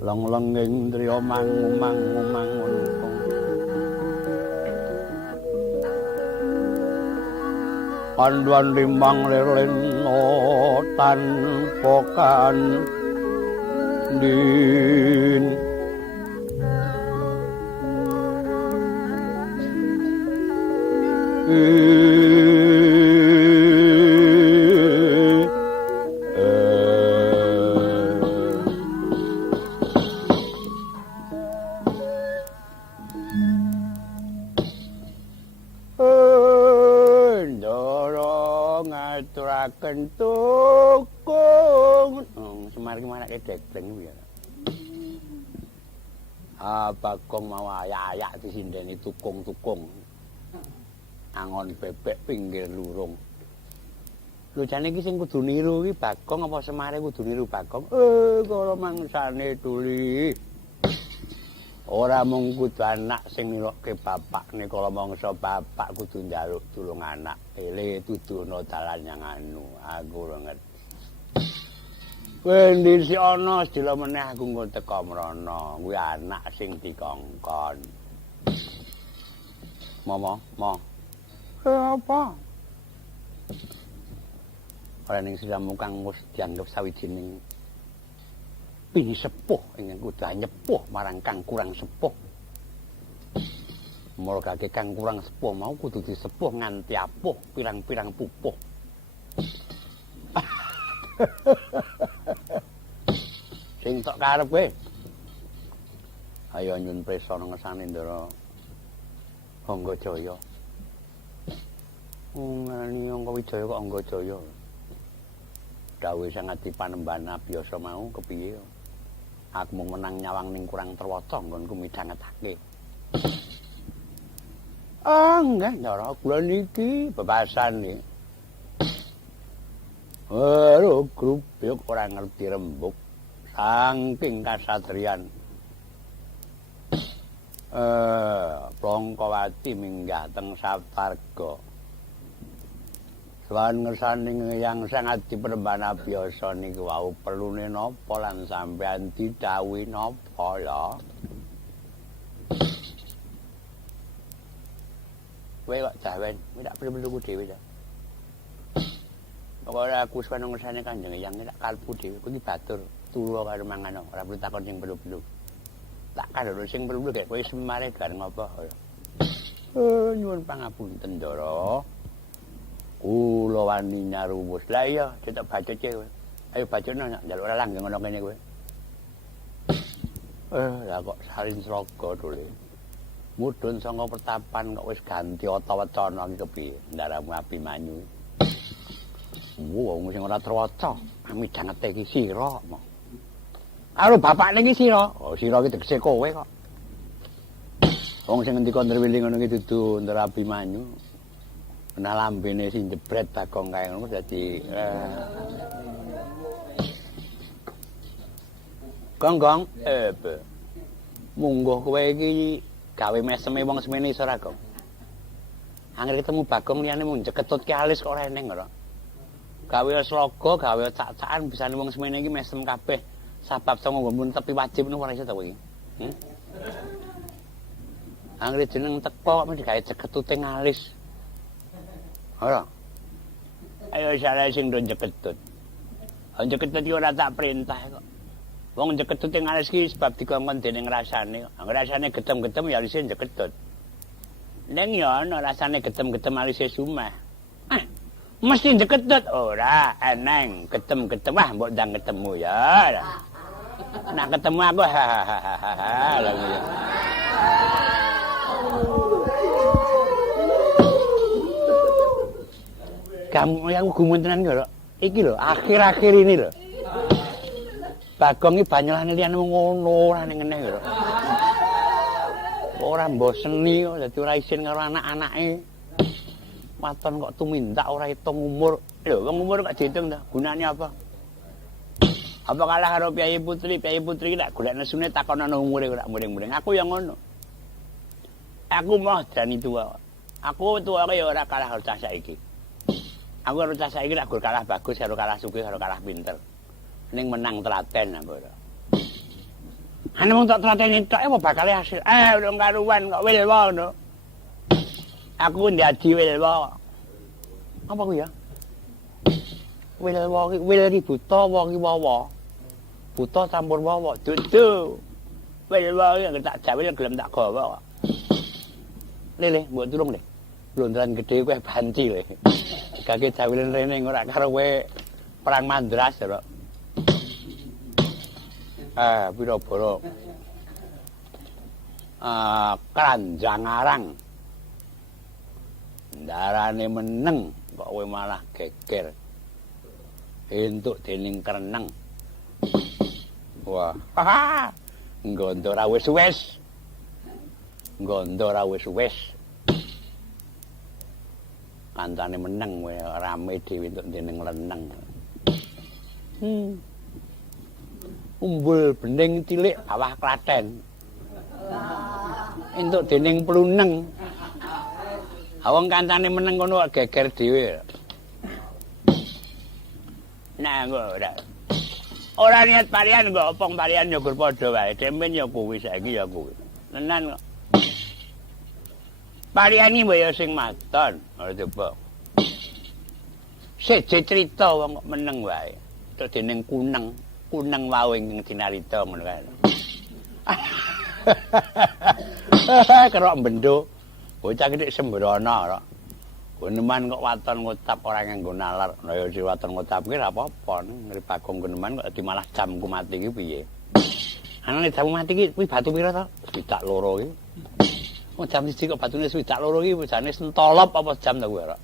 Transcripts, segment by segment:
Leng-lenging driya mangumang Panduan rimang lirlena tanpa kandhin ngaturaken tukung Semar ki manake degleng ya. Bagong mau ayak-ayak disindeni tukung-tukung. Angon bebek pinggir lurung. Lho jane iki sing kudu niru iki Bagong apa Semare kudu niru Bagong? Kala mangsane tuli. Ora mung kudu anak sing nirokke bapakne kala mangsa bapak kudu njaluk tulung anak. Ele tuduno dalan yang anu, aku ora ngerti. Kowe ndi si ana sedina meneh aku engko teka mrana, kuwi anak sing dikongkon. Mama. Apa? Ora ning siramu kang wis dianggep sawijining pinisepuh ingkang kudu nyepuh marang kang kurang sepuh. Mulkake kang kurang sepuh mau kudu disepuh nganti apuh pirang-pirang pupuh. Sing tok karep kowe. Ayo nyun prisa ngesane Ndara Anggajaya. Ngani Anggawijaya kok Anggajaya. Dawuh sangat dipanembana biasa mau kepiye? Aku mau menang nyawang ning kurang terwata nggonku midhangetake. Nggih, Ndara, kula niki bebasan niki. Grup yuk ora ngerti rembug saking kasatriyan. Plongkowati minggah teng Saptarga. Sawan ngersani yang sangat diperembana biasa niku wau perlune napa lan sampean didhawuhi napa lho. Kowe kok dawen, tak perlu dhewe ta. Pokoke aku seneng ngersane Kanjeng Hyang tak kalbu dhewe, kuwi batur turu karo mangan ora perlu takon sing perlu-perlu. Tak kandhani sing perlu gek kowe Semare gareng apa. Nyuwun pangapunten Ndara. Kula wani nyarumus. Lah iya, cetok bacot kowe. Ayo bacotno njaluk ora langgeng ngono kene kowe. Lah kok salin sraga dole. Mudhun sanga pertapan kok wis ganti ata-wacana iki kepiye? Ndaramu Abimanyu. Wong sing ora terwaca, midhangete iki sira. Karo bapakne iki sira. Oh, sira iki tegese kowe kok. Wong sing ngendika Ndrawili ngono iki dudu Ndara Abimanyu. Nah lambene sing jebret Bagong kae ngono dadi Gonggong, mungguh kowe iki gawe meseme wong semene iso ra, Gong? Angger ketemu Bagong liyane mung jeketutke alis kok ora eneng ora. Gawe sloga, gawe cak-cakan bisane wong semene iki mesem kabeh. Sabab sanga nggon tepi wajib niku ora iso ta kowe iki. Angger jeneng teko kok digawe jeketute ngalis. Ora. Ayo salah sing do jeketut. Jeketut iki ora tak perintah kok. Wong jeketut ngalis iki sebab dikongkon dening rasane. Angger rasane gedem-gedem ya alise jeketut. Ning ya ana rasane gedem-gedem alise sumeh. Mesti jeketut ora eneng gedem-gedem wah mbok ndang ketemu ya. Nah ketemu aku hahaha. Kamu yang gumuntenan lho. Iki lho, akhir-akhir ini lho. Bagong iki banyolane liyane ngono ora ning ngene lho. Ora mboseni kok dadi ora isin karo anak-anake. Waton kok tumindak ora hitung umur. Lho, wong umur kok diitung ta? Gunane apa? Apa kalah karo Piyayi Putri? Piyayi Putri iki tak golek nesune takonane umure ora muring-muring. Aku ya ngono. Aku mah dani tua. Aku tua ya ora kalah karo cah saiki. Aku karo cah saiki lak gur kalah bagus karo kalah sugih karo kalah pinter. Ning menang telaten aku ora. Ane mung tak trateni tok apa bakal hasil. Udah karuan kok wil wae ngono. Aku ndadi wil wae. Apa ku ya? Wil wae wil iki buta wae wawa. Buta campur wawa. Dudu. Wil wae tak jawil gelem tak gawa kok. Lele, mbok tulung le. Blondoran gedhe kowe banci le. Kake jawilen rene ora karo kowe perang mandras ya, pira-pira Keranjang Arang ndarane meneng kok kowe malah geger entuk dening Kereneng. Wah, nggondo ra wis-wis. Nggondo ra wis-wis. Kancane meneng kowe rame dhewe entuk dening Leneng. Umbul bening cilik bawah Klaten. Entuk dening Pluneng. Awang kancane meneng kono geger dhewe. Nah, ora. Ora niat parian kok opong parian nyogur padha wae. Demen ya kuwi saiki ya kuwi. Tenan kok. Parian iki mbaya sing maton, ora coba. Seje crita wong kok meneng wae. Terus dening Kuneng, Kuneng wae ing dinarita ngono kae. Kerok bendo. Bocah gedhe sembrono kok. Guneman kok waton ngutap ora nganggo nalar. Lah ya si waton ngutap ki ora apa-apa. Ngri Bagong Guneman kok dadi malah jamku mati ki piye? Anane jamku mati ki kuwi batu pira to? Swidak loro ki. Wong jam 1 kok batune swidak loro ki bojane sentolop apa jam ta kuwi ora?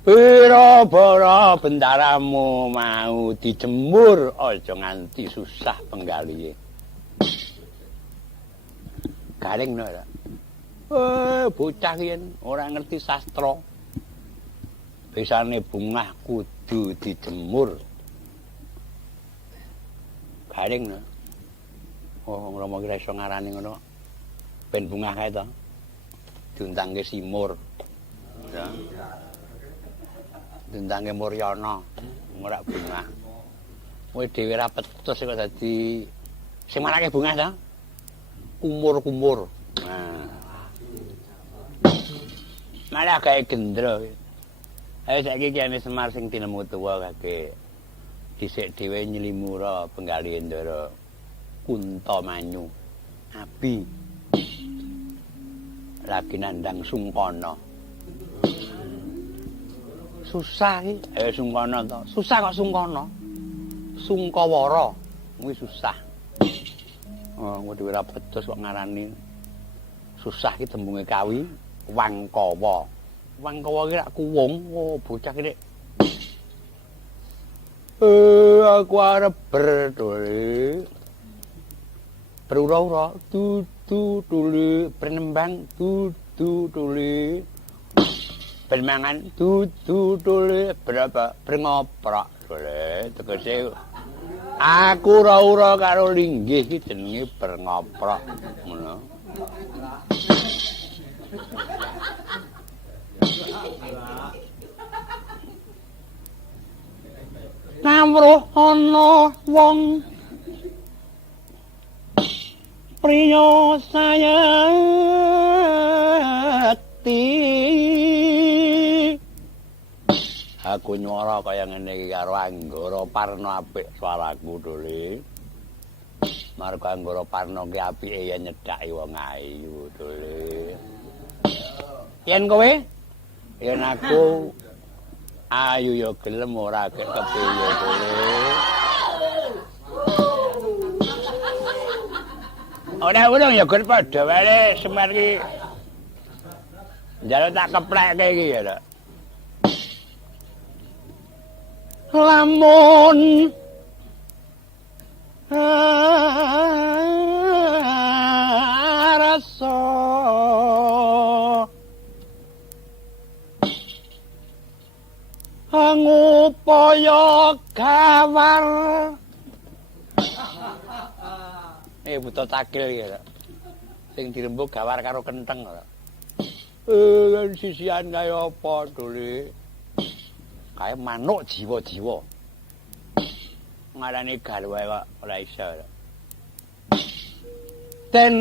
Pira-pira bendaramu mau dijemur aja nganti susah penggalihe. Garing no ora. Bocah yen ora ngerti sastra. Bisane bungah kudu dijemur. Garing no. Oh, Rama kira iso ngarani ngono. Ben bungah kae to. Diundangke Simur. Ya. Diundangke Muryana. Ora bungah. Kowe dhewe ra petus kok dadi sing marake bungah to. Kumur-kumur. Nah. Malah gawe gendro. Ayo saiki kene Semar sing tinemu tuwa kake dhisik dhewe nylimura penggali Ndara Kuntamanyu. Abi. Lagi nandang Sungkana. Susah iki. Ayo Sungkana to. Susah kok Sungkana. Sungkawara kuwi susah. Oh, kudu ora pedes kok ngarani. Susah iki tembunge kawi Wangkawa. Wangkawa ki rak kuwung, oh bocah iki. Aku arep bertuli. Berura-ura, dudu tuli, penembang dudu tuli. Bermangan dudu tuli, berapa brengoprok tuli. Tegese aku ora-ora karo linggih iki jenenge brengoprok ngono. Namruh ana wong priya sayekti. Aku nyuara kaya ngene iki karo Anggara Parna apik swaraku Dole. Margo Anggara Parna ki apike yen nyedhaki wong ayu Dole. Yen kowe yen aku ayu ya gelem ora kepiye Dole. Ora urung ya gur padha wae Semar ki. Njaluk tak keplekke iki ya, Dak. Lamun rasa ngupaya gawar buta cakil iki lho. Sing dirembug gawar karo kentheng lho. Sisian kaya apa, Dole? Kaya manuk jiwa-jiwa. ngarani garwa kok ora iso. Den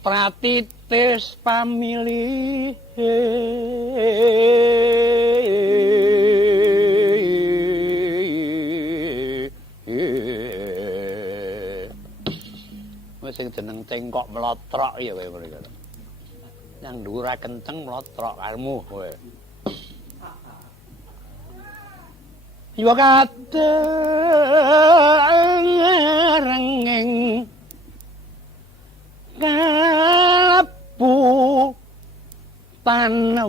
pratitis pamilih sing jeneng cengkok mlotrok ya kowe mriko. Nang dhuwur kenteng mlotrok karemu kowe. Yo rengeng kalebu panwurunga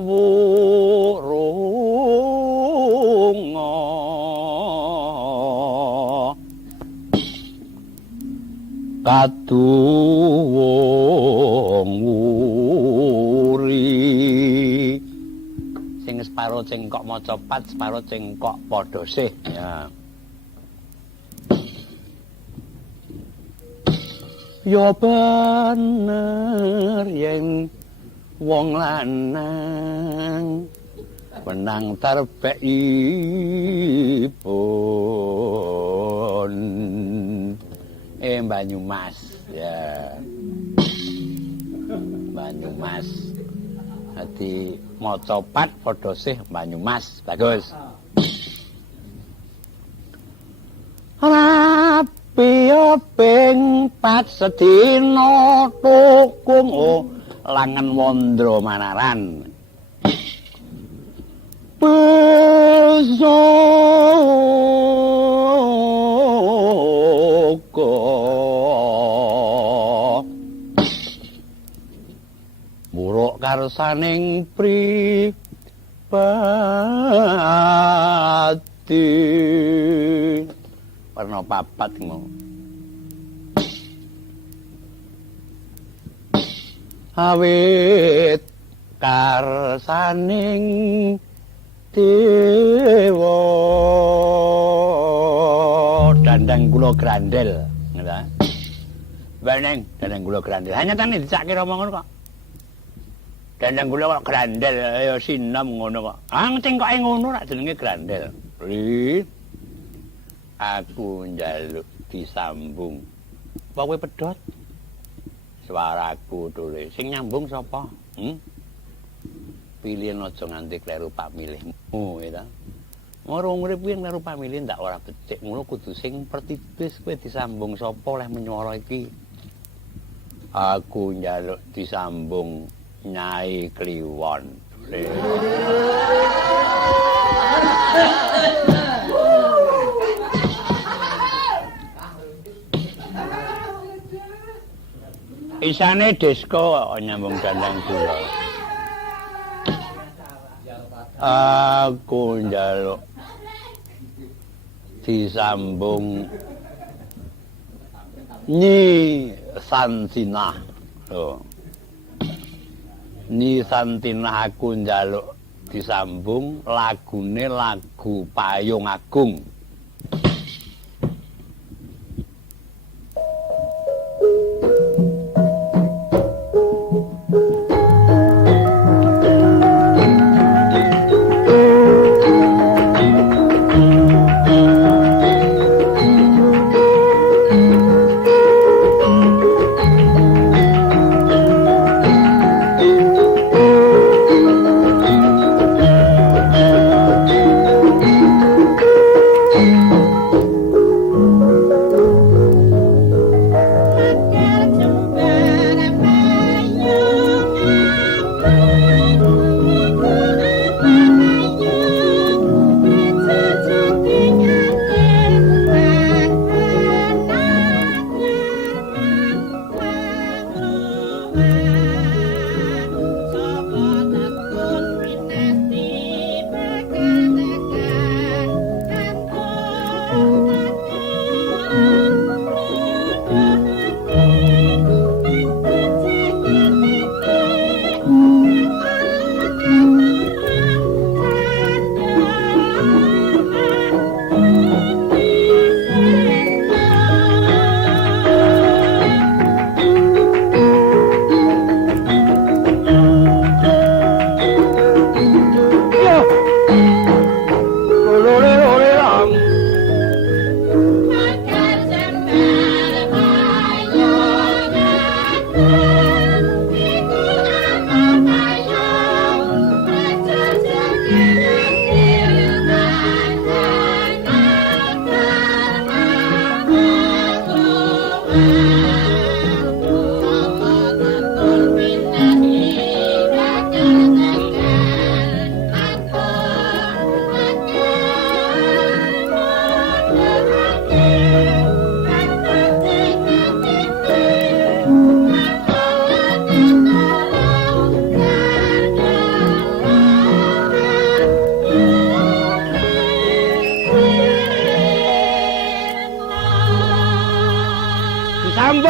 kaduwung wuri sing separo cengkok maca pat separo cengkok padha sih ya. Ya bener yen wong lanang menang tarbekipun Banyumas ya. Banyumas. Dadi maca pat padha sih Banyumas. Bagus. Rapi ping 4 sedina tukung langan wandra manaran. Pesoko muruk karsaning pribadi warna papat ngono. Awit karsaning dewa dandang kula grandel ngono. Beneng dandang kula grandel. Hanya tane dicake romongan kok. Dandang kula kok grandel ya sinom ngono kok. Cengkoke ngono rak jenenge grandel. Ri. Aku njaluk disambung. Apa kowe pedhot? Suaraku tulis. Sing nyambung sapa? Pilih aja nganti kleru pamilihmu ya ta. Ora urip kuwi kleru pamilih ndak ora becik. Ngono kudu sing pertipis kowe disambung sapa oleh menyuara iki. Aku njaluk disambung Nyai Kliwon. Isane disko nyambung dandang kula. Aku njaluk disambung Nyi Santinah. Lho. Nyi Santinah aku njaluk disambung lagune lagu Payung Agung.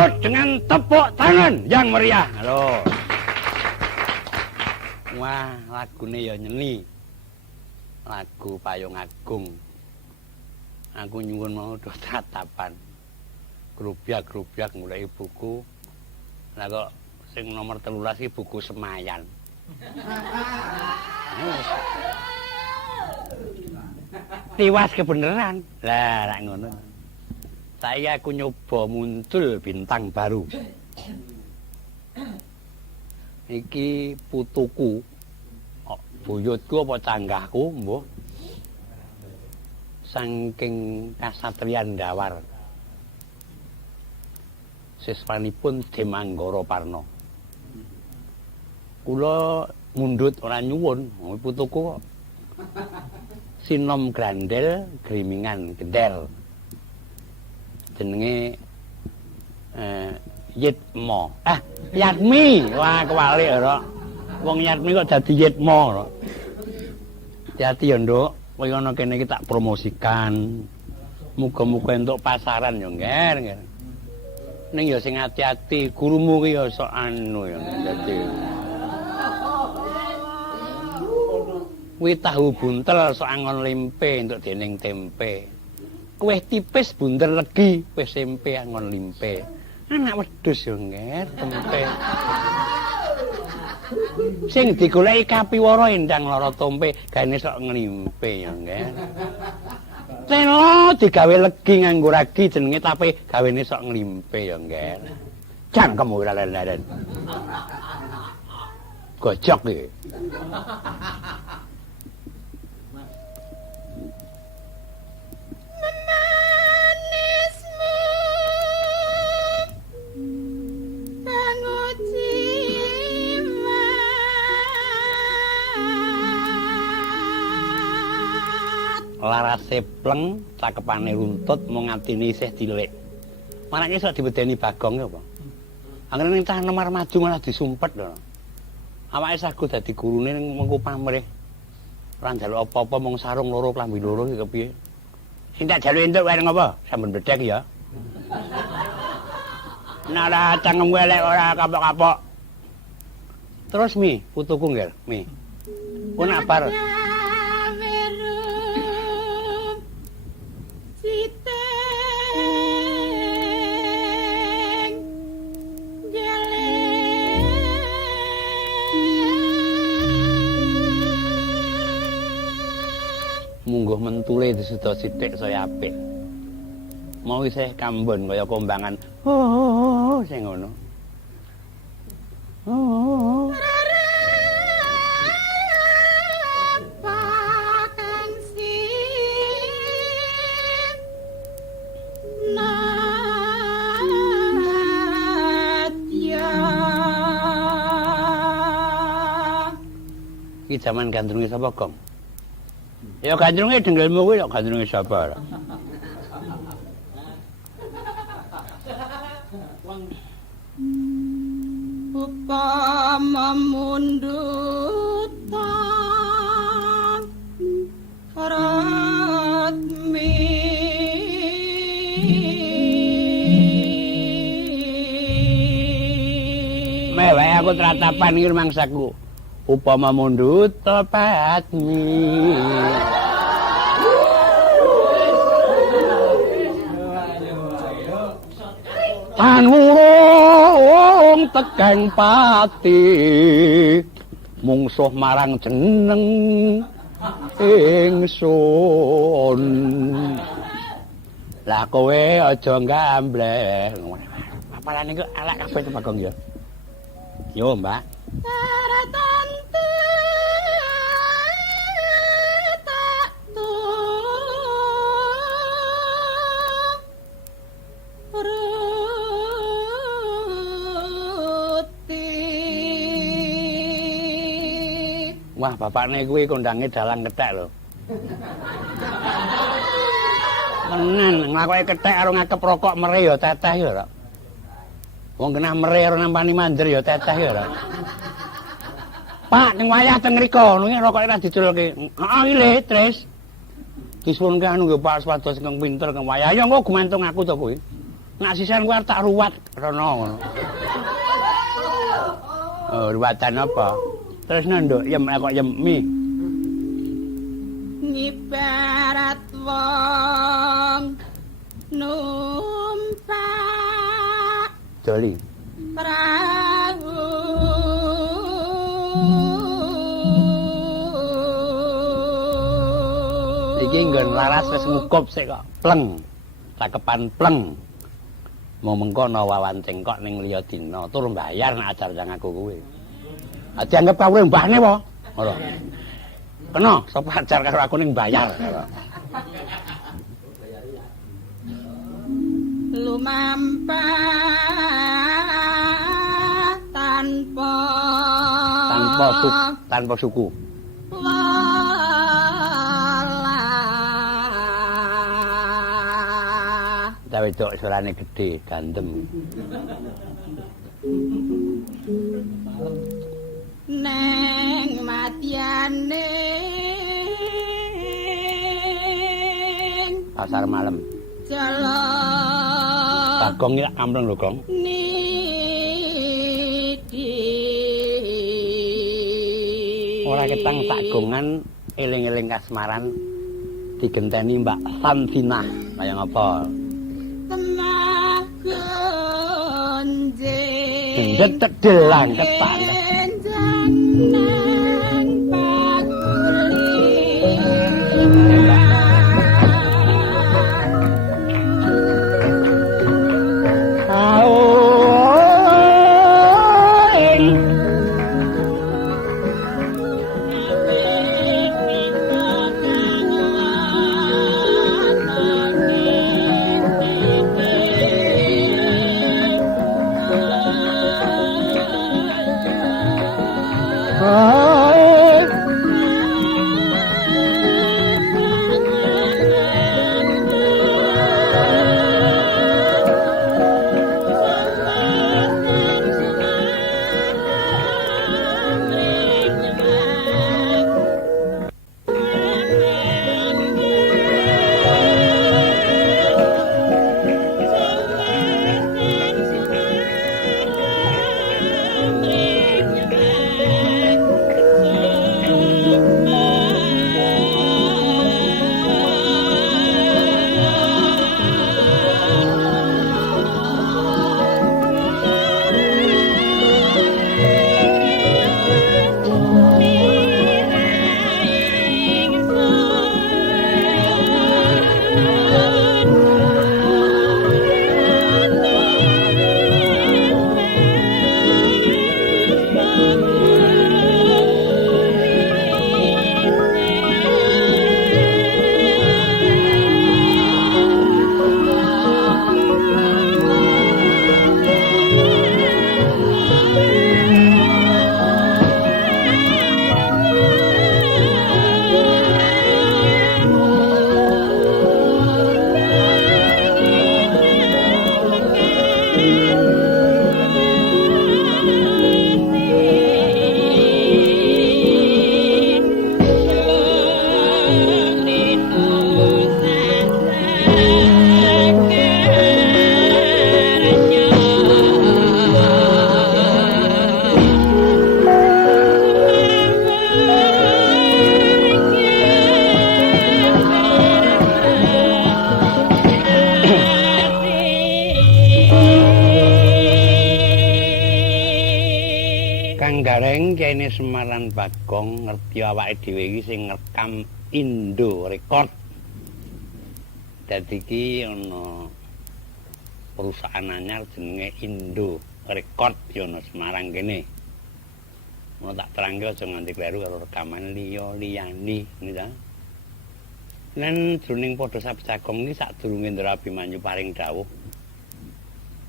Sambut dengan tepuk tangan yang meriah. Halo. Wah, lagune ya nyeni. Lagu Payung Agung. Aku nyuwun mau do tatapan. Grubyak-grubyak mulai buku. Lah kok sing nomor 13 iki buku Semayan. Tiwas kebeneran. Lah rak ngono. Saiki aku nyoba muncul bintang baru. Iki putuku. Oh, buyutku apa canggahku, mbuh. Saking kasatriyan Dawar. Siswanipun Demanggara Parna. Kula mundhut ora nyuwun, putuku kok. Sinom Grandel, Grimingan Gendel. Jenenge Yitmo. Yatmi. Wah, kewalik ora. Wong Yatmi kok dadi Yitmo ora. Hati-hati ya, Nduk. Kowe ana kene iki tak promosikan. Muga-muga entuk pasaran ya, Nger. Ning ya sing hati-hati, gurumu ki ya sok anu ya dadi. Kuwi tahu buntel sok angon limpe entuk dening tempe. Kueh tipis bunder legi, kueh sempe angon limpe. Anak wedhus yo Nger, tempe. Sing digoleki kapiwara endang lara tompe, gaene sok nglimpe yo Nger. Telo digawe legi nganggo ragi jenenge tapi gawene sok nglimpe yo Nger. Cangkem ora leren-leren. Gojok iki. Larase pleng, cakepane runtut, mung atine isih cilik. Marake iso diwedeni Bagong apa? Anggere ning cah nemar maju malah disumpet lho. Awake sagu dadi gurune ning mengko pamrih. Ora njaluk apa-apa mung sarung loro klambi loro iki kepiye? Sing tak jaluki entuk wae ngopo? Sampun bedhek ya. Nara cangkem elek ora kapok-kapok. Terus Mi, putuku Ngger, Mi. Pun apar. Mungguh mentule disuda sithik saya apik. Mau isih kambon kaya kombangan. Oh, sing ngono. Oh. Iki jaman gandrunge sapa, Gong? Ya gandrunge denggelmu kuwi ya gandrunge sapa. Upama mundut ratmi Mewek aku tratapan iki mangsaku. Upama mundut patmi. Tanurung tekeng pati mungsuh marang jeneng ingsun. Lah kowe aja gambleh. Apalane kok elek kabeh to Bagong ya. Yo, Mbak. Wah, bapakne kuwi kondange dalang kethek lho. Tenan, nglakoke kethek karo ngakep rokok mere ya teteh ya ora. Wong genah mere karo nampani manjer ya teteh ya ora. Pak, ning wayah teng mriko, niki rokoke ra diculke. Heeh, iki le, Tris. Disuwunke anu nggih Pak Swados ingkang pinter kang wayah. Ya engko gumantung aku to kuwi. Nak sisan kuwi tak ruwat rono ngono. Oh, ruwatan apa? Terus nduk yem kok yem mi. Ngibarat wong numpak Doli. perahu Iki nggon laras wis ngukup sik kok. Pleng. Cakepan pleng. Mau mengkono wawan cengkok ning liya dina tur mbayar nek ajar jang aku kuwi. Dianggap kawruh mbahne apa? Ngono. Kena sapa ajar karo aku ning bayar. lumampah tanpa suku. Ta wedok surane gedhe, gandem. Neng matiane Pasar malam. jala Bagong iki tak kampleng lho, Gong. nidi Ora ketang sagongan eling-eling kasmaran digenteni Mbak Santina. Kaya ngapa? temah gonjing Detek delang ketan. jangan Gareng kene Semaran Bagong ngerti awake dhewe iki sing ngrekam Indo Record. Dadi iki ana perusahaan anyar jenenge Indo Record ya ana Semarang kene. Mau tak terangke aja nganti kleru karo rekaman liya-liyane ngene ta. Lan jroning padha sabjagong iki sadurunge Ndara Abimanyu paring dawuh.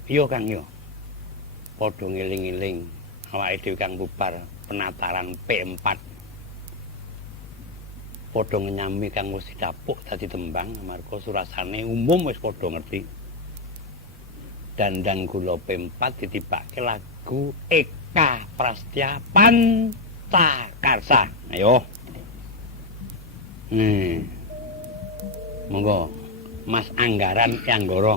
Iya Kang yo. Padha ngeling-eling awake dhewe kang bubar penataran P4 padha ngenyami kang wis didapuk dadi tembang amarga surasane umum wis padha ngerti. Dandang Gula P4 ditibake lagu Eka Prastya Pancakarsa. Ayo. Monggo Mas Anggaran Yanggara.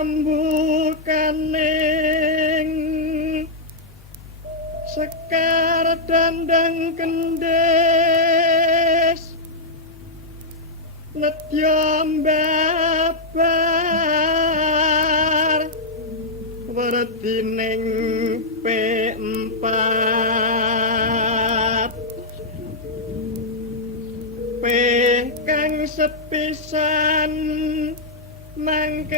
rambukaning sekar dandang kendhes nedya babar werdining P4 P kang sepisan mangkene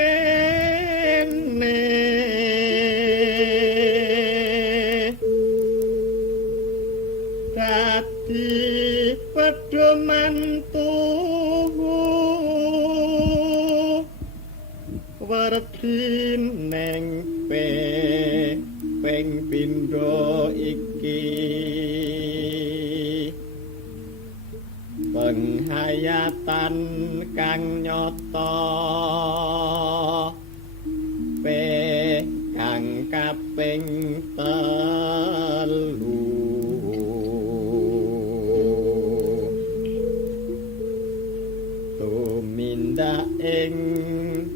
dadi pedoman tuhu werdining ping pindho iki penghayatan kang nyata kang kaping telu tumindak ing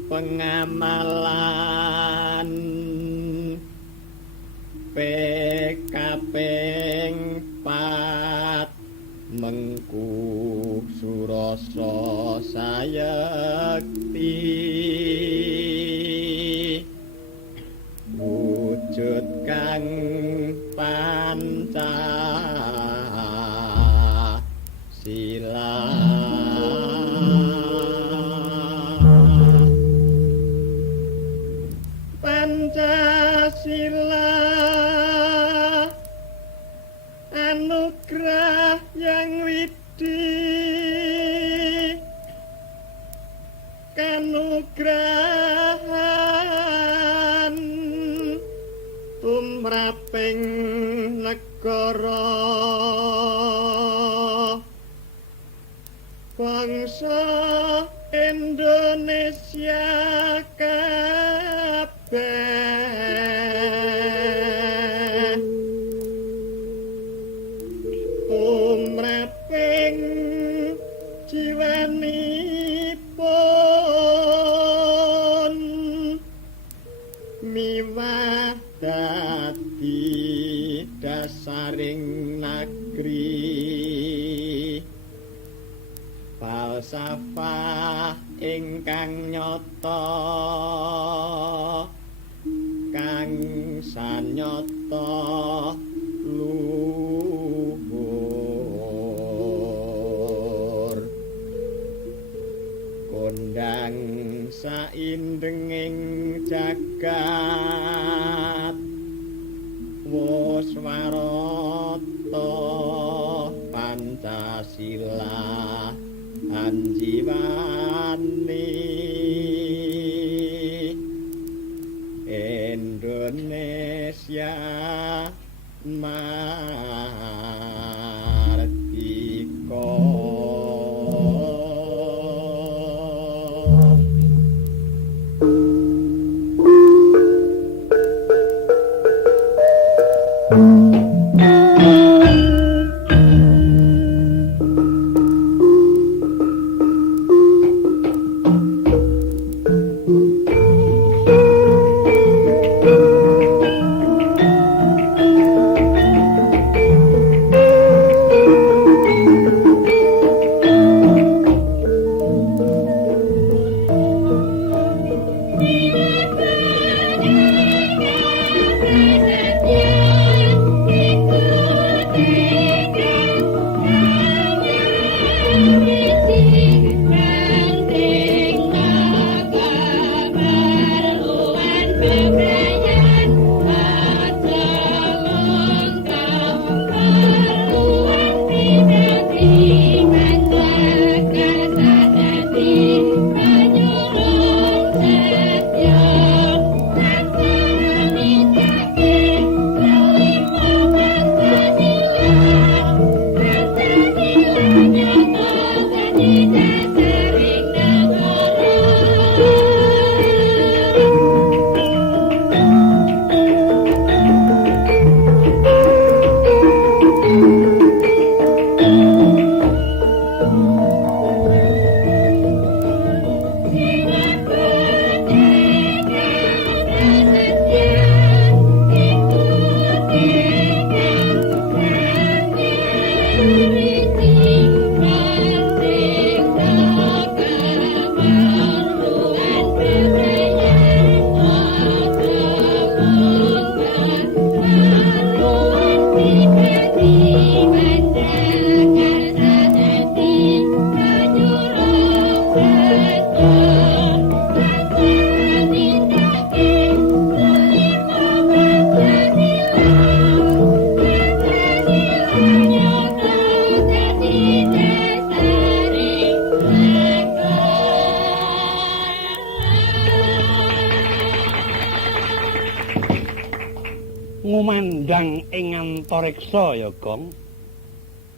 pengamalan kaping 4 mengku surasa sayekti wujud kang panca sila Pancasila anugerah yang widi kanugrahan tumraping negara bangsa Indonesia kabeh tumraping jiwanipun miwah dadi dasaring negeri falsafah ingkang nyata kang sanyata luhur kondang saindenging jagat wus warata Pancasila anjiwani Indonesia mardika reksa ya, Gong.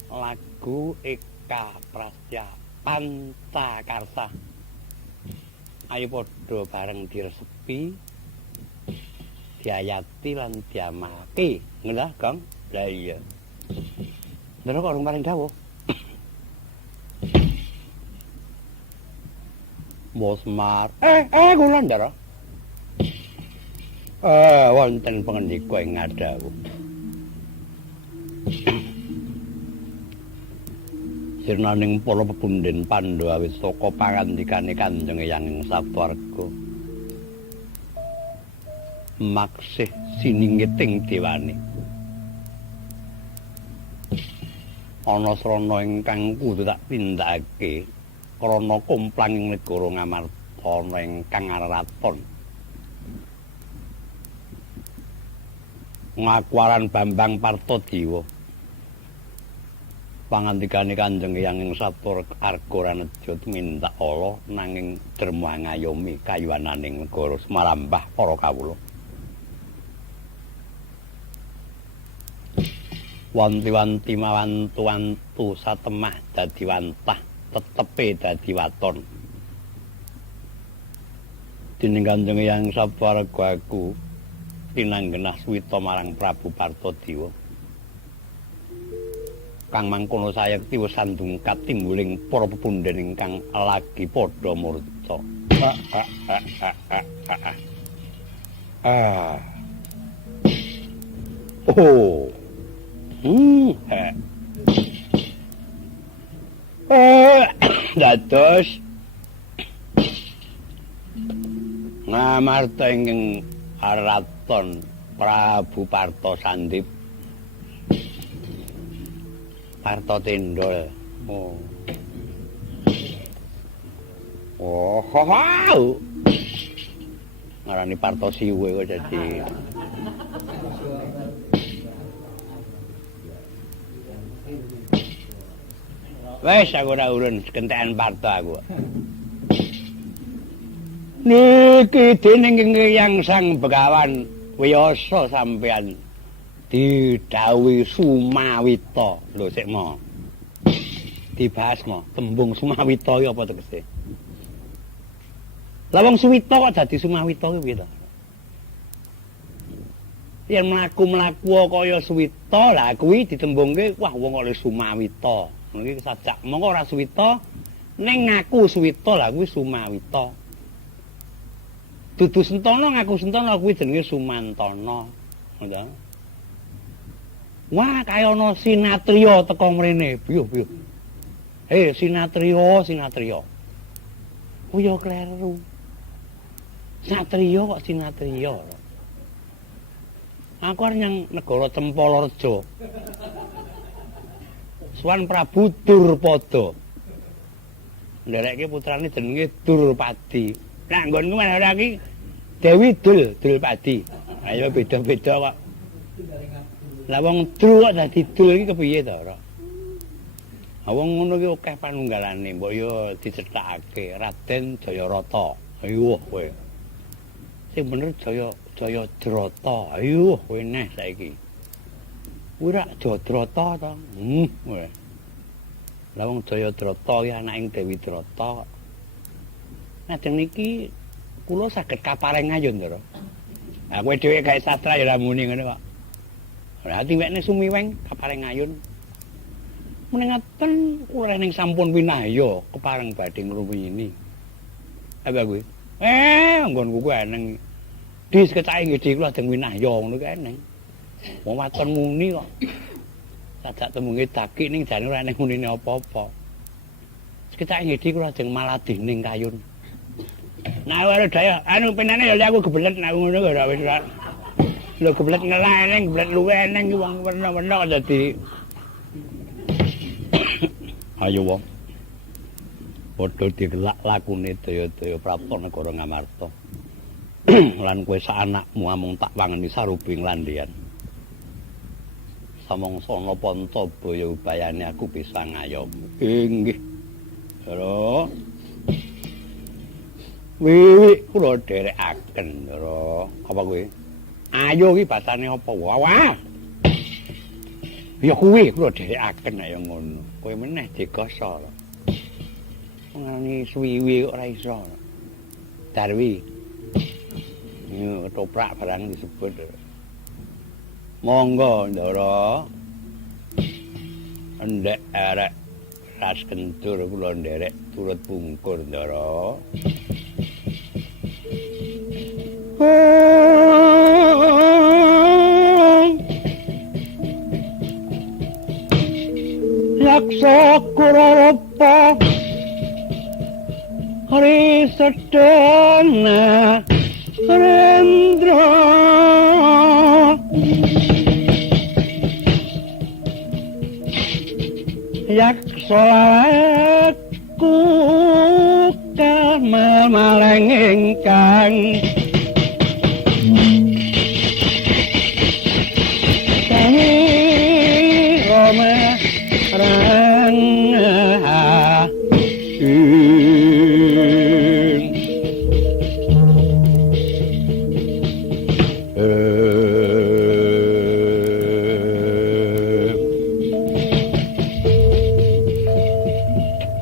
Lagu Eka Prasya Pancakarsa. Ayo padha bareng diresepi, diayati lan diamalke. Ngono ta, Gong? Lah iya. Ndara kok paring dawuh. Bos Mar. Kula Ndara. Wonten pangandika ing ngadhawuh. Sirnaning para pepundhen Pandhawa wis saka pangandikane Kanjeng Hyang Saptawarga. Maksih siningiting dewane. Ana srana ingkang kudu tak tindakake krana kumplanging negara Ngamarta ana ingkang araton. Ngakuaran Bambang Partodewa. Pangandikane Kanjeng Hyang Saptawarga Ranedja tumindak ala nanging derma ngayomi kayuananing negara Semarambah para kawula. Wanti-wanti mawantu-wantu satemah dadi wantah, tetepe dadi waton. Dening Kanjeng Hyang Saptawarga aku pinanggenah suwita marang Prabu Partodewa. Kang mangkono sayekti wis sandungkat timbuling para pepundhen ingkang lagi padha murca. Dados Ngamarta ingkang araton Prabu Partasandip Partatendol. Ngarani Partasiwe kok dadi. Wes aku ora urun kentekan Parta aku. Niki dening Hyang Sang Begawan Wiyasa sampean didhawuhi Sumawita. Lho sik mo. Dibahas mo tembung Sumawita iki apa tegese? Lah wong Suwita kok dadi Sumawita ki piye to? Yen mlaku-mlaku kaya Suwita, lah kuwi ditembungke wah wong kok Sumawita. Iki sajak mongko ora Suwita, ning ngaku Suwita lah kuwi Sumawita. Dudu Sentana ngaku Sentana kuwi jenenge Sumantana. Ngono. Wah, kaya ana sinatriya teko mrene. Piye? Sinatriya. Kuwi yo kleru. Satriya kok sinatriya. Aku arep nyang negara Cempalareja. Suwan Prabu Durpada. Nderekke putrane jenenge Durpadi. Lah nggonku menara iki Dewi Dulpadi. Ayo beda-beda kok. Lah wong Dru kok dadi Dul iki kepiye to, Ora? Ha wong ngono ki akeh panunggalane, mbok yo dicethakake Raden Jayarata. Ayo kowe. Sing bener Jayadrata. Ayo kowe neh saiki. Ora Jadrata to. Kowe. Lah wong Jayadrata ki anaking Dewi Drata. Lajeng niki kula saged kapareng ayun to. Lah kowe dhewe gawe sastra ya ora muni ngono kok. Berarti wekne sumiweng kapareng ayun. Menengaken kula ning sampun winahya kepareng badhe ngruwini. Apa kuwi? Nggonku kuwi eneng. Dis kecahe gedhe kula deng winahya ngono kuwi eneng. Wong waton muni kok. Sajak temunge daki ning jane ora eneng munine apa-apa. Kecahe gedhe kula deng maladining kayun. Nah ora daya anu penane ya aku gebelet nek ngono kok ora wis ora. Lho gebelet ngelah eneng, gebelet luwe eneng ki wong werna-werna kok dadi. Ayo wong. Padha digelak lakune daya-daya prapta negara Ngamarta. Lan kowe sak anakmu amung tak wangeni sarubing landian. Samangsa napa Antabaya ubayane aku bisa ngayomi. Inggih. Lho. Wiwi kula dherekaken, Ndara. Apa kuwi? Ayo ki basane apa? Wah. Ya kuwi kula dherekaken nek ya ngono. Kowe meneh dikoso. Ngani suwiwi kok ora iso. Darwi. Yo ketoprak barang disebut. Monggo Ndara. Endek arek ras kentur kula nderek turut pungkur Ndara. Yaksa Kurarapa Hari Sedana Rendra Yaksa aku kamaleng ingkang kami Roma Rang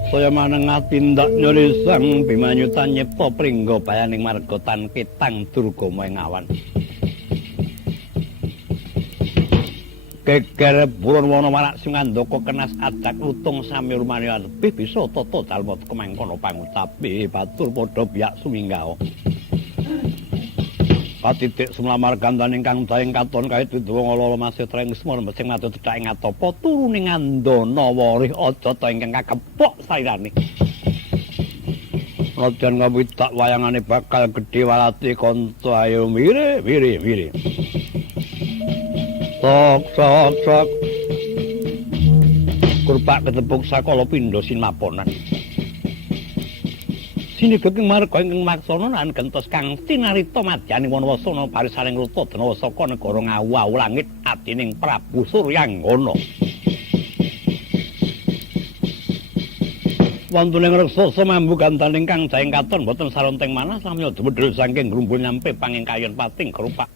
saya manengah tindak nyurisang bimanyutan nyipta pringgo bayaning margotan kitang durgama ing awan geger buron wana marak sing ngandaka kenas adak lutung sami rumane lebih bisa tata dalma kemangkono pangutapi batur padha biyak suminggao patitik sumlamar gandan ingkang daing katon kait widwa ngala masih treng semar sing madu cedhak ing atapa turuning andana warih aja ta ingkang kakepok sairane Rajan ngawidak wayangane bakal gedhe walati kanca ayo mire sok kurpak ketepuk sakala pindha sinmaponan sinegeng marga ingkang maksana lan gentos kang tinarita madyaning wanawasana parisaring ruta denawa saka negara ngawu langit atining Prabu Suryanggana wonten ing reksa mambu gantan ingkang jaeng katon boten saronting manah samya dumedhel saking grumbul nyampe pangingkayon pating kerupak